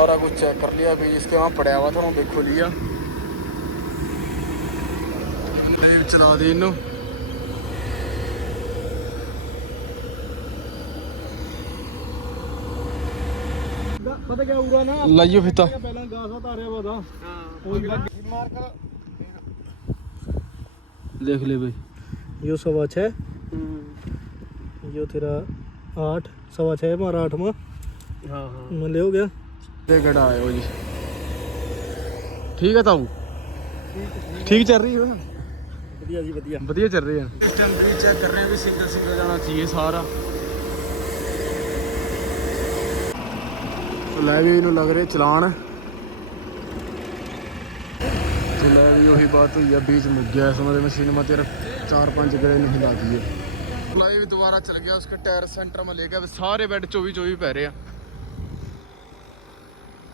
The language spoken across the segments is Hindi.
सारा कुछ चेक कर लिया। बीज इसके वहाँ पड़ा हुआ था, वो देखो लिया, चला दी इनू। पता क्या हुआ ना, लाइयो फिर पहला घास उतारे हुआ था। मार कर देख ले भाई। यो 6.25, यो तेरा 8, 6.25 मारा 8 में। हाँ हाँ ले हो गया। गड़ा आए हो जी, ठीक है ताऊ, ठीक चल रही है, बढ़िया जी बढ़िया बढ़िया चल रही है। टंकी चेक कर रहे हैं भी सिग्नल सिग्नल जाना चाहिए सारा। तो लै भी इनू लग रहे चलान, तो लै भी वही बात हुई है, बीच मुक गया समझ मशीन में तेरा 4-5 गड़े नहीं ला दिए। लाई भी दोबारा चल गया, उसके टायर सेंटर में ले गया। सारे बेड 24-24 पै रहे हैं,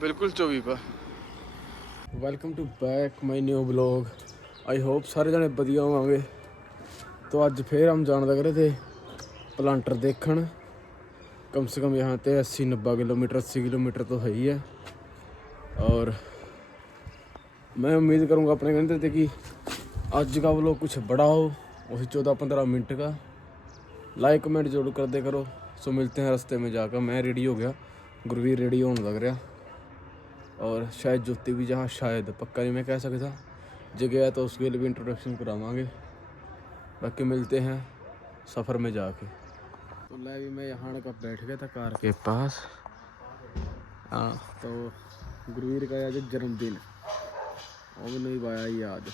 बिल्कुल 24 पर। Welcome to back my new blog. I hope सारे जने बढ़िया होंगे। तो अज फिर हम जान लग रहे थे प्लांटर देखन। कम से कम यहाँ पे 80-90 किलोमीटर, 80 किलोमीटर तो है ही है। और मैं उम्मीद करूँगा अपने कहते थे कि आज का व्लॉग कुछ बड़ा हो, वही 14-15 मिनट का। लाइक कमेंट जरूर कर दे करो। सो मिलते हैं रास्ते में जाकर। मैं रेडी हो गया, गुरवीर रेडी होने लग रहा, और शायद ज्योति भी, जहाँ शायद पक्का नहीं मैं कह सकता, जगह है तो उसके लिए भी इंट्रोडक्शन करावांगे। बाकी मिलते हैं सफ़र में जाके। तो लै भी मैं यहाँ का बैठ गया था कार के पास। हाँ, तो गुरवीर का आज जन्मदिन, और नहीं पाया याद।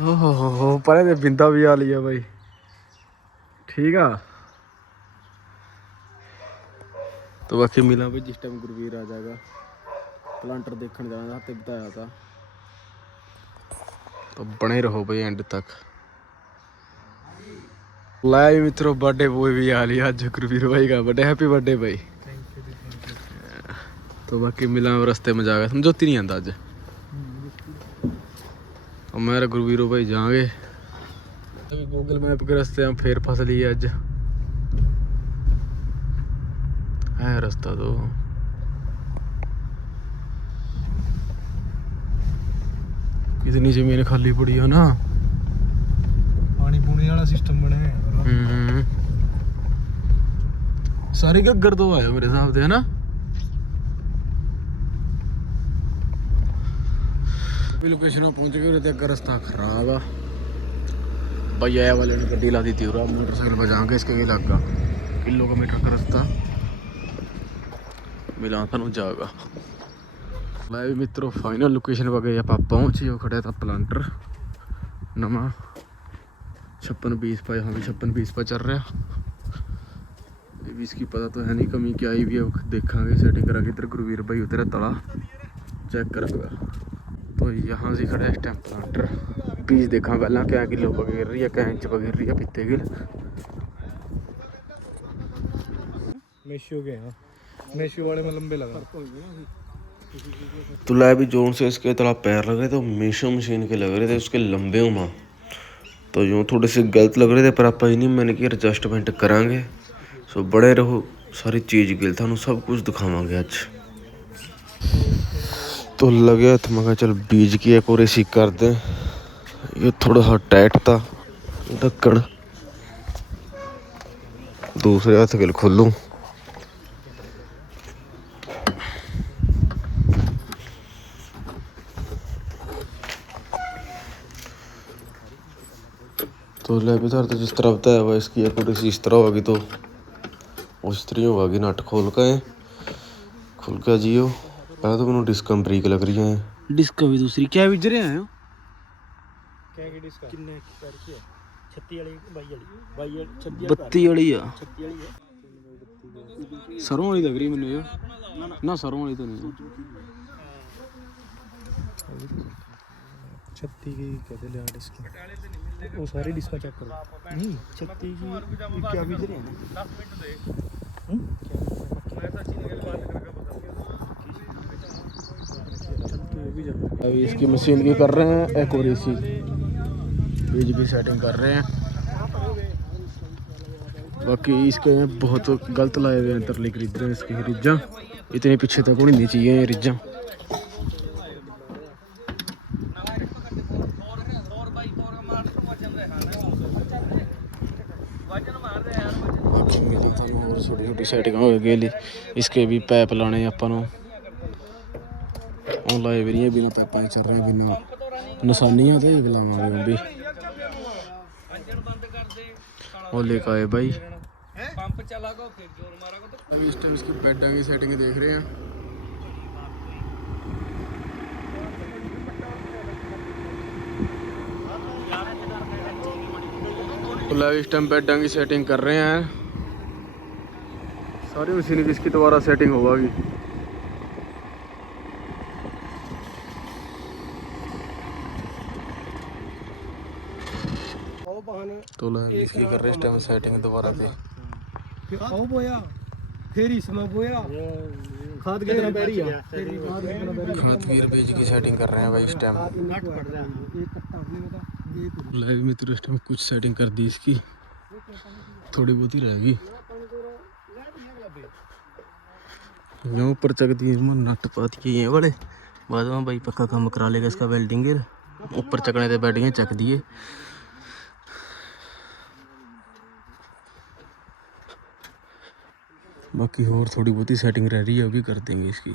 हो पर बिंदा भी आ लिया भाई, ठीक है। तो बाकी मिला भाई जिस टाइम गुरवीर आ जाएगा। प्लांटर देखने जाना था, बताया था, तो बने रहो भाई एंड तक। लाइव मित्रों, बर्थडे बॉय भी आ लिया आज, गुरवीर भाई का बर्थडे। हैप्पी बर्थडे भाई। तो बाकी मिला रास्ते में जाएगा, समझौती नहीं आता अज। और मेरा गुरवीरो भाई जाएंगे गूगल मैप के रास्ते हम फिर फंस लिए अज है रास्ता। तो कितनी जमीन खाली पड़ी है ना, पानी पूनी वाला सिस्टम बने हैं। सारी घग्गर तो आया मेरे हिसाब से, है ना। लोकेशन पहुंच गए, अगर रास्ता खराब आ। भैया वाले ने गड्डी ला दी थी, मोटरसाइकिल पर जाएंगे। इसके लिए लगा किलोमीटर का रास्ता मिला था जाएगा। मैं भी मित्रों फाइनल लोकेशन पर गए, आप पहुँचे। वो खड़ा था प्लांटर नवा 56-20 पर, यहाँ भी 56-20 पर चल रहा। ये भी इसकी पता तो है नहीं कमी क्या आई भी है, देखा सेटिंग करा के। इधर गुरवीर भाई उधर तला चेक करेगा। तो यहाँ से खड़ा है इस टाइम प्लांटर। बीज देखा पहला क्या किलो पर गिर रही है, क्या इंच पर गिर रही है, पित्ते गिर। मेशियो के हैं, मेशियो वाले में लंबे लगा। तो लै भी जोन से इसके थोड़ा पैर लग रहे थे, मीशो मशीन के लग रहे थे उसके लंबे उमा। तो यूँ थोड़े से गलत लग रहे थे, पर आप नहीं मैंने कि एडजस्टमेंट करांगे। सो बड़े रहो, सारी चीज़ गिल थानू सब कुछ दिखावांगे अज। तो लगे हथ मैं चल बीज की एक्यूरेसी कर दें। ये थोड़ा सा टाइट था ढक्कन, दूसरे हाथ गिल खोलूँ। तो ले सर, तो जिस तरह बताया हुआ इसकी एक्यूरेसी इस तरह होगी, तो उस तरह होगी। नट खोल के जियो। पहले तो मैंने डिस्क ब्रेक लग रही है। डिस्क भी दूसरी क्या बिज रहे हैं? क्या की डिस्क कितने की है? 36 वाली 32 वाली है, 36 वाली है। सरों वाली लग रही मैंने यार। ना सरों वाली तो नहीं। 36 की कहते ले डिस्क, वो सारी डिस्क चेक करो। नहीं 36 की क्या बिज रहे हैं? अभी इसकी मशीन की कर रहे हैं एक्यूरेसी, बीज की सेटिंग कर रहे हैं। बाकी इसके बहुत गलत लाए हुए हैं तरली खरीद रहे हैं इसकी खरीजा। इतने पीछे तक होनी नहीं चाहिए ये रिज्जा। छोटी छोटी सेटिंग हो गई। इसके भी पैप लाने अपन लाए भी नहीं, बिना पैपा चल रहे, बिना निशानियां तो लावांगे भी। वो लेकर आए भाई पंप चला गो फिर जोर मारा गो। अभी इस टाइम इसकी बेडां की सेटिंग देख रहे हैं। तो इस टाइम बेडां की सेटिंग कर रहे हैं। सारी मशीन जिसकी दोबारा सेटिंग होगी। तो इसकी कर रहे इस टाइम सेटिंग दोबारा से। फिर आओ बोया, फिर इसमें बोया खाद कितना बैरी है, खाद वीर बेच की सेटिंग कर रहे हैं भाई इस टाइम। लाइव में तो इस टाइम कुछ सेटिंग कर दी इसकी, थोड़ी बहुत ही रहेगी। यहाँ ऊपर चक दिए नट पात किए हैं बड़े, बाद में भाई पक्का काम करा लेगा इसका वेल्डिंग। ऊपर चकने से बैठ गए, चक दिए। बाकी और थोड़ी बहुत ही सेटिंग रह रही है, अभी कर देंगे इसकी।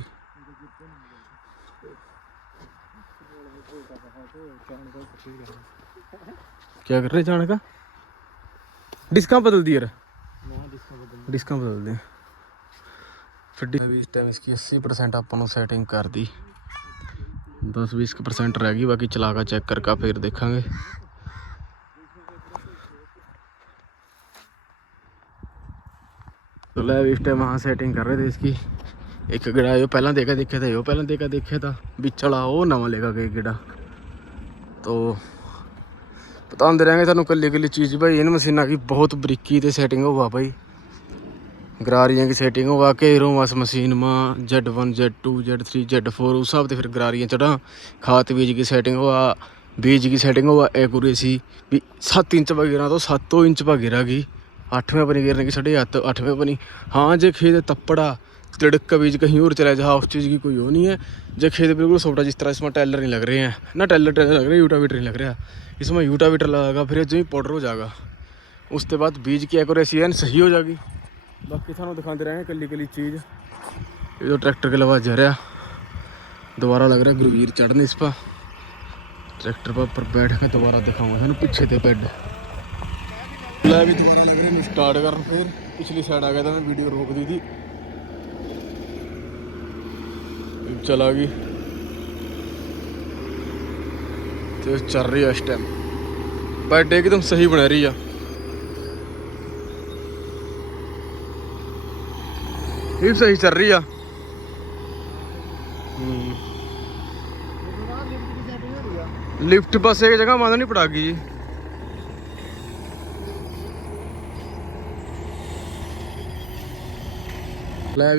क्या कर रहे जाने का? डिस्का बदल दिया, डिस्का बदल दिया। फिर अभी इस टाइम इसकी 80% अपन सेटिंग कर दी, 10-20% रह गई। बाकी चला कर चेक करके फिर देखेंगे। तो ले इस टाइम वहाँ सेटिंग कर रहे थे इसकी। एक गिड़ा जो पहला देखा था, यो पहला देखा था, बिचड़ा वो नवा लेगा गया गिड़ा। तो बताते रहेंगे थानू कली कली चीज़ भाई। इन मशीनों की बहुत बरीकी ते सेटिंग हुआ भाई। गरारियाँ की सेटिंग हुआ के रोमास मशीन में Z1 Z2 Z3 Z4 उस हिसाब से फिर गरारियाँ चढ़ा। खाद बीज की सेटिंग हुआ, बीज की सेटिंग हुआ एक्यूरेसी भी 7 इंच पर गिरा तो 7 इंच पर गिरा गई। 8वें पर गिरने की 8.5 8वें पर। हाँ जे खेत तपड़ा तिड़क का बीज कहीं और चला जा, उस चीज़ की कोई वो नहीं है। जो खेत बिल्कुल सोटा, जिस तरह इसमें टेलर नहीं लग रहे हैं ना, टेलर लग रहे, यूटावीटर नहीं लग रहा। इसमें यूटावीटर लगाएगा फिर जो ही पाउडर हो जाएगा। उसके बाद बीज की एक्यूरेसी है सही हो जाएगी। बाकी थानू दिखाते रहेंगे कली कली चीज़। ये जो ट्रैक्टर के लवा जा रहा दोबारा लग रहा है गुरवीर चढ़ने इस पर। ट्रैक्टर पर बैठ कर दोबारा दिखाऊंगा थानू पीछे थे बेड। भी दोबारा लग रहा है स्टार्ट कर। फिर पिछली साइड आ गया था, मैं वीडियो रोक दी थी, चला गई। तो चल रही है इस टाइम बेड एकदम सही बना रही है। ये सही चल रही है। लिफ्ट बस एक जगह मानो नहीं पड़ागी जी।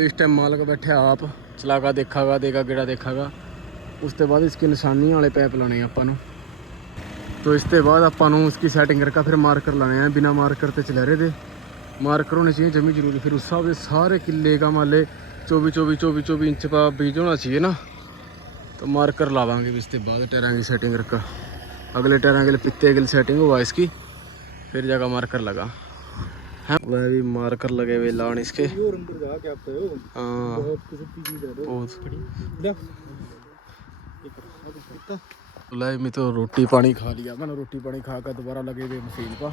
इस टाइम मालक बैठे आप चलागा देखागा, देगा गेड़ा देखागा। उसके बाद इसकी निशानी वाले पैप लाने हैं अपन। तो इसके बाद अपन उसकी सेटिंग करके फिर मार्कर लाने हैं। बिना मार्कर तो चला रहे थे, मार्कर होने चाहिए जमी जरूरी। फिर उस हिसाब से सारे किले का मान ले 24 इंच का बीज होना चाहिए ना। तो मार्कर लावांगे इसके बाद टायरों की सेटिंग करके। अगले टायरों के लिए पित्ते के लिए सेटिंग हुआ इसकी, फिर जगह मार्कर लगा है। वह भी मार्कर लगे हुए लान इसके। हाँ लाइव में तो रोटी पानी खा लिया मैंने। रोटी पानी खा कर दोबारा लगे हुए मशीन पर।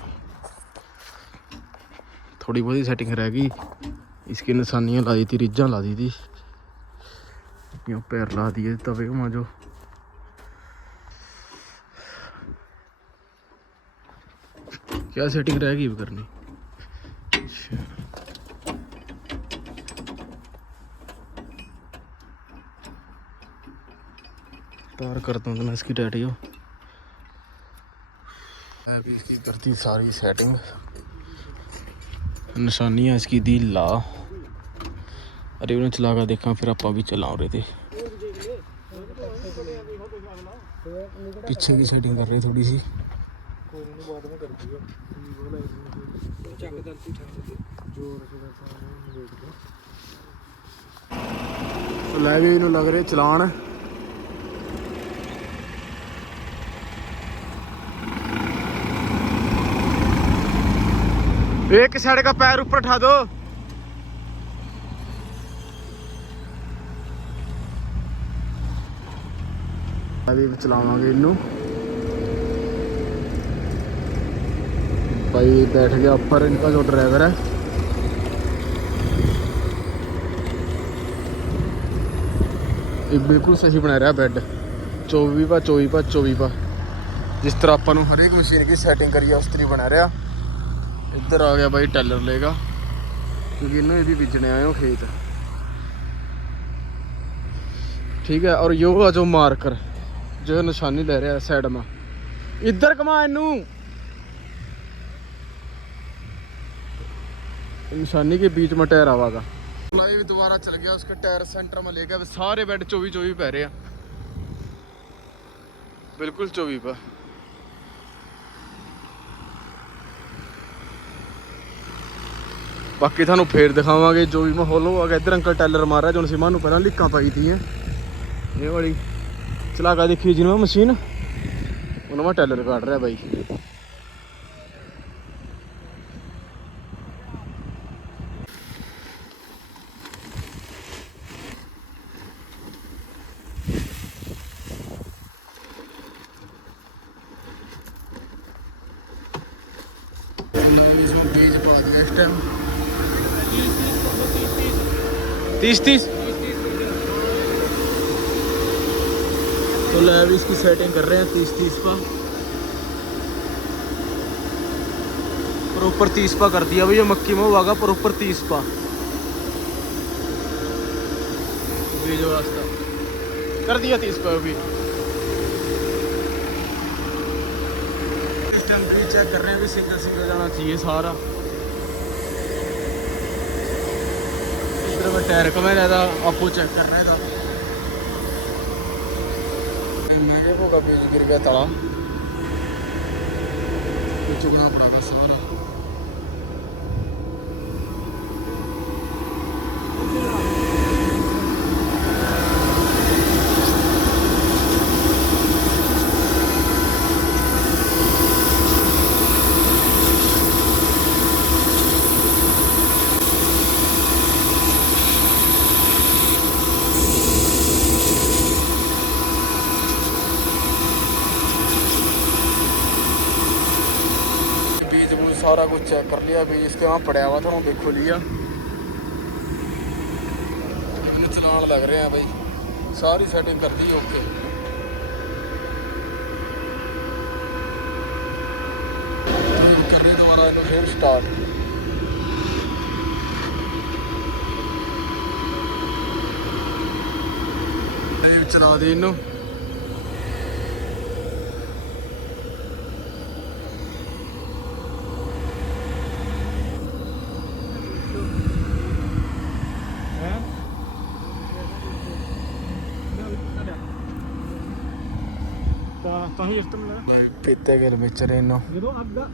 थोड़ी बहुत ही सेटिंग रह गई। इसकी निशानियाँ ला दी थी, रिज्जा ला दी थी, यूँ पैर ला दिए तवे में जो। क्या सेटिंग रहेगी भी करनी। तार करता हूँ तो मैं इसकी टाइट हो। मैं भी इसकी करती सारी सेटिंग। निशानियाँ इसकी दी ला। अरे उन्हें चला कर देखा, फिर आप भी चला रहे थे। पीछे की सेटिंग कर रहे थोड़ी सी। ਲੈ ਵੀ ਇਹਨੂੰ ਲੱਗ ਰਿਹਾ ਚਲਾਨ। एक साइड का पैर ऊपर उठा दो। अभी चलावांगे इनू। भाई बैठ गया ऊपर इनका जो ड्राइवर है। ये बिल्कुल सही बना रहा बेड 24 जिस तरह अपन हर एक मशीन की सैटिंग करिए उस तरह बना रहा। इधर आ गया भाई टेलर लेगा क्योंकि इन्हों ये भी बिजने आए हो खेत। ठीक है और यो जो मार्कर जो निशानी ले रहा है साइड में इधर कमा इनू निशानी के बीच में टायर आवागा। भी दोबारा चल गया उसके टायर सेंटर में ले गया। सारे बेड 24 पै रहे हैं बिल्कुल 24 पर। बाकी थानू फिर दिखावांगे जो भी माहौल होगा। इधर अंकल टेलर मार रहा जो सिमा पहला लीकां पाई थी ये वाली चला के देखी जिन्होंने मशीन उन्होंने टेलर काट रहा भाई। इसमें बीज पा दिया इस टाइम 30 तो लैब इसकी सेटिंग कर रहे हैं 30 का प्रॉपर 30 का कर दिया भैया। मक्की में होगा प्रॉपर 30 का बीज वास्ता कर दिया 30 का भी। इस टाइम भी चेक कर रहे हैं भी सिक्का जाना चाहिए सारा। में टायर कम रहता आपको चेक करना है था। महंगे को का बीज गिर गया तला तो चुगना पड़ेगा सारा। सारा कुछ चेक कर लिया भी इसके वहाँ पड़ा हुआ था वो देखो लिया चलान लग रहे हैं भाई। सारी सेटिंग कर दी ओके। कर ली दोबारा तो फिर स्टार्ट। चला दी इनू पीते के मिक्सर इनो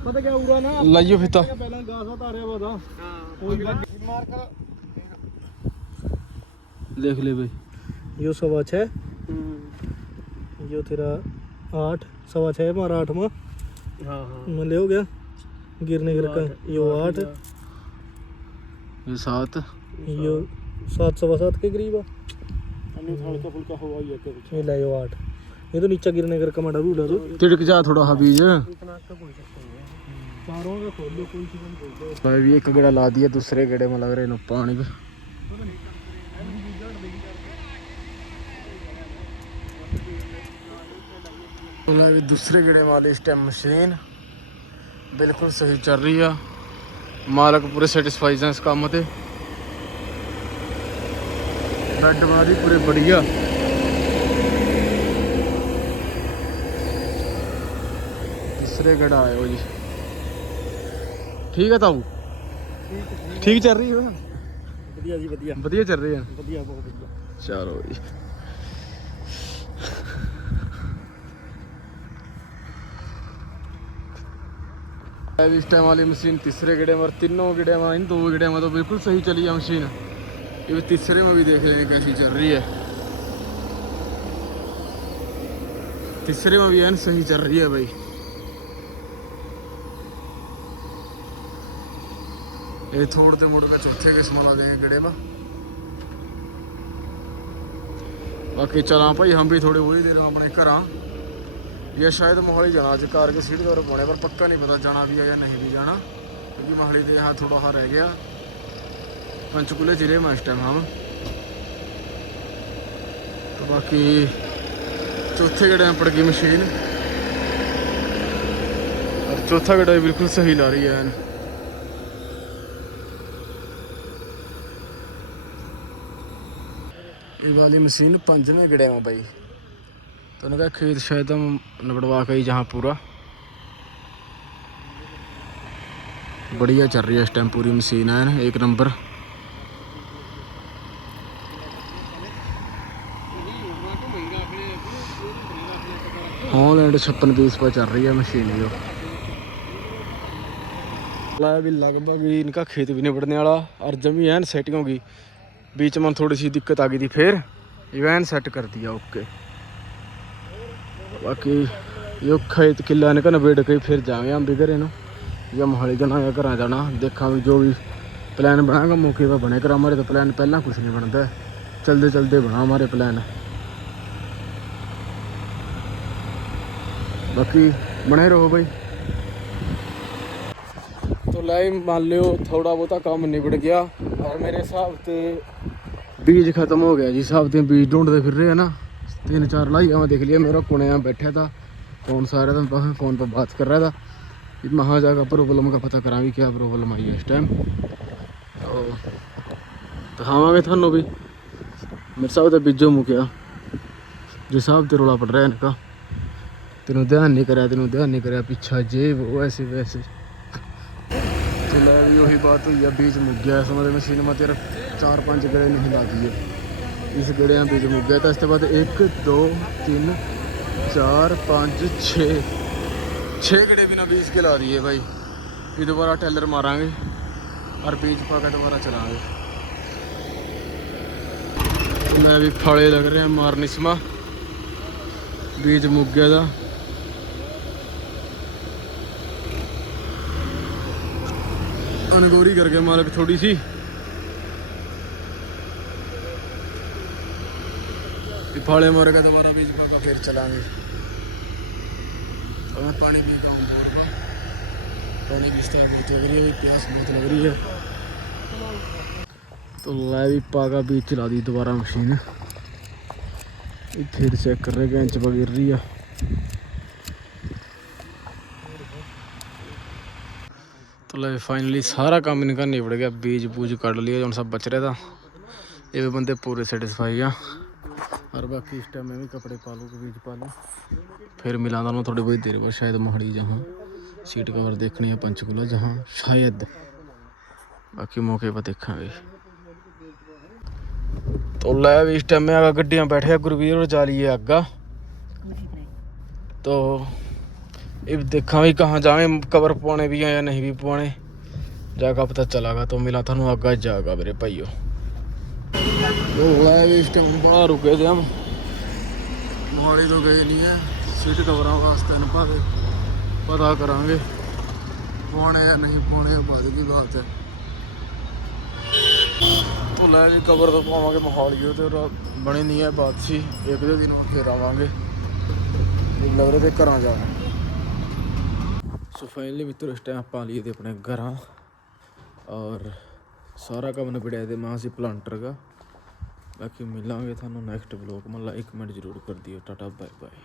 पता क्या उरा ना लाइयो फिता पहला गास आ रहा बता कोई मार कर देख ले भाई। यो 6.25 यो तेरा 8 6.25 मारा 8 में मैं ले हो गया गिरने का यो 8 ये 7 यो 7 7.25 के करीब हल्का फुल्का हवा ये ले यो 8 ये तो नीचे गिरने का कमाड़ा भी उड़ा दो तिड़क जा थोड़ा हा बीज भाई भी एक गेड़ा ला दिया दूसरे गेड़े में लग रहे हैं पानी पे। दूसरे गेड़े वाले इस टाइम मशीन बिल्कुल सही चल रही है। मालक पूरे सैटिस्फाइज हैं इस काम से। बेड मारी पूरे बढ़िया। दूसरे गड़ा आए हो जी। ठीक है ताऊ ठीक चल रही है बढ़िया जी बढ़िया बढ़िया चल रही है बढ़िया बहुत बढ़िया। चलो जी इस टाइम वाली मशीन तीसरे गेड़े में तीनों गेड़े में इन 2 गेड़े में तो बिल्कुल सही चली है मशीन। ये तीसरे में भी देख रहे हैं कैसी चल रही है। तीसरे में भी है सही चल रही है भाई। ये थोड़ते मुड़ के चौथे किस्म ला देंगे गड़े बा। बाकी चला भाई हम भी थोड़ी वही देर अपने घर या शायद मोहाली जाना अज कार के सीट दौर पाने, पर पक्का नहीं पता जाना भी है या नहीं भी जाना, क्योंकि मोहाली के यहाँ थोड़ा हाँ रह गया। पंचकूले जिले में इस टाइम हम तो बाकी चौथे गड्ढे में पड़ गई मशीन और चौथा गड्ढा भी बिल्कुल सही ला रही है। ये वाली मशीन 5वें गड्ढे में भाई, तो उन्होंने कहा खेत शायद हम नबड़वा के ही जहाँ पूरा बढ़िया चल रही है इस टाइम पूरी मशीन है एक नंबर। हॉलैंड 56-20 पर चल रही है मशीन जो भी लगभग इनका खेत भी नहीं बढ़ने वाला और जमी एन सेटिंग होगी। बीच में थोड़ी सी दिक्कत आ गई थी, फिर वैन सेट कर दिया ओके। बाकी यो खेत किला ने नबेड़ के फिर जाएंगे हम भी घरे ना, या मोहाली जाना या घर जाना, देखा भी जो भी प्लान बनाएगा मौके पर बने कर। हमारे तो प्लान पहला कुछ नहीं बनता है, चलते चलते बना हमारे प्लान। बाकी बने रहो भाई। तो लाई मान लो थोड़ा बहुता काम निबड़ गया और मेरे हिसाब से बीज खत्म हो गया जी। हिसाब से बीज ढूंढते फिर रहे हैं ना, 3-4 लाई मैं देख लिया। मेरा कोने यहाँ बैठा था, फ़ोन सा रहा था, फ़ोन पर बात कर रहा था कि वहाँ जाकर प्रॉब्लम का पता करा भी क्या प्रॉब्लम आई है इस टाइम। तो दिखावे थानू भी मेरे साहब तो बीजो मुक्या जिस हिसाब से रौला पड़ रहा है इनका। तेनों ध्यान नहीं कराया पीछा जे वो ऐसे वैसे। तो मैं भी वही बात हुई है, बीज मुक गया समझ मशीन में तेरा 4-5 गड़े नहीं ला दिए, इस गड़े में बीज मुक गया था। इसके बाद 1 2 3 4 5 6 गड़े बिना बीज के ला दिए भाई। ये दोबारा टेलर मारांगे और बीज पाकर दोबारा चलाएंगे। तो मैं भी फाड़े लग रहे हैं मारने समा, बीज मुक गया था। अनगोरी करके मालक थोड़ी सी फाड़े मार के दोबारा बीज पाका फिर चलाएंगे। तो मैं पानी पी का पानी की बहुत लग रही है, प्यास बहुत लग रही है। तो लै भी पाका बीज चला दी दोबारा मशीन, फिर चेक कर रहे इंच पर गिर रही है। तो ले फाइनली सारा काम इनका निबड़ गया, बीज बूज कट लिया जो सब बच रहा था। ये भी बंदे पूरे सेटिस्फाई आ। और बाकी इस टाइम मैं भी कपड़े पा लूँ, बीज पा लूँ, फिर मिला था थोड़ी बहुत देर बाद शायद मोहाली जहाँ सीट कवर देखनी है पंचकूला जहाँ शायद, बाकी मौके पर देखेंगे। तो लै भी इस टाइम में आगा गड्डियाँ बैठे गुरवीर और जा लिए आगा। तो अब देखा भी कहाँ जाए, कवर पवाने भी हैं या नहीं भी पवाने, जागा पता चलागा। तो मिला थानू आगा जागा मेरे भाइयों। तो इस टाइम बड़ा रुके थे हम, मोहाली तो गए नहीं है, सीट कवर वास्ते पता करांगे पवाने या नहीं पवाने बाद की बात है। तो लै भी कवर तो पावे मोहाली तो बनी नहीं है बात सी, 1-2 दिन और फिर आवांगे, लग रहे थे घर जाना। सो फाइनली मित्रों इस टाइम पा लिए थे अपने घर और सारा काम निपड़िया थे वहाँ से प्लांटर का। बाकी मिलांगे थानू नेक्स्ट ब्लॉग में, लाइक कमेंट जरूर कर दियो। Tata bye bye.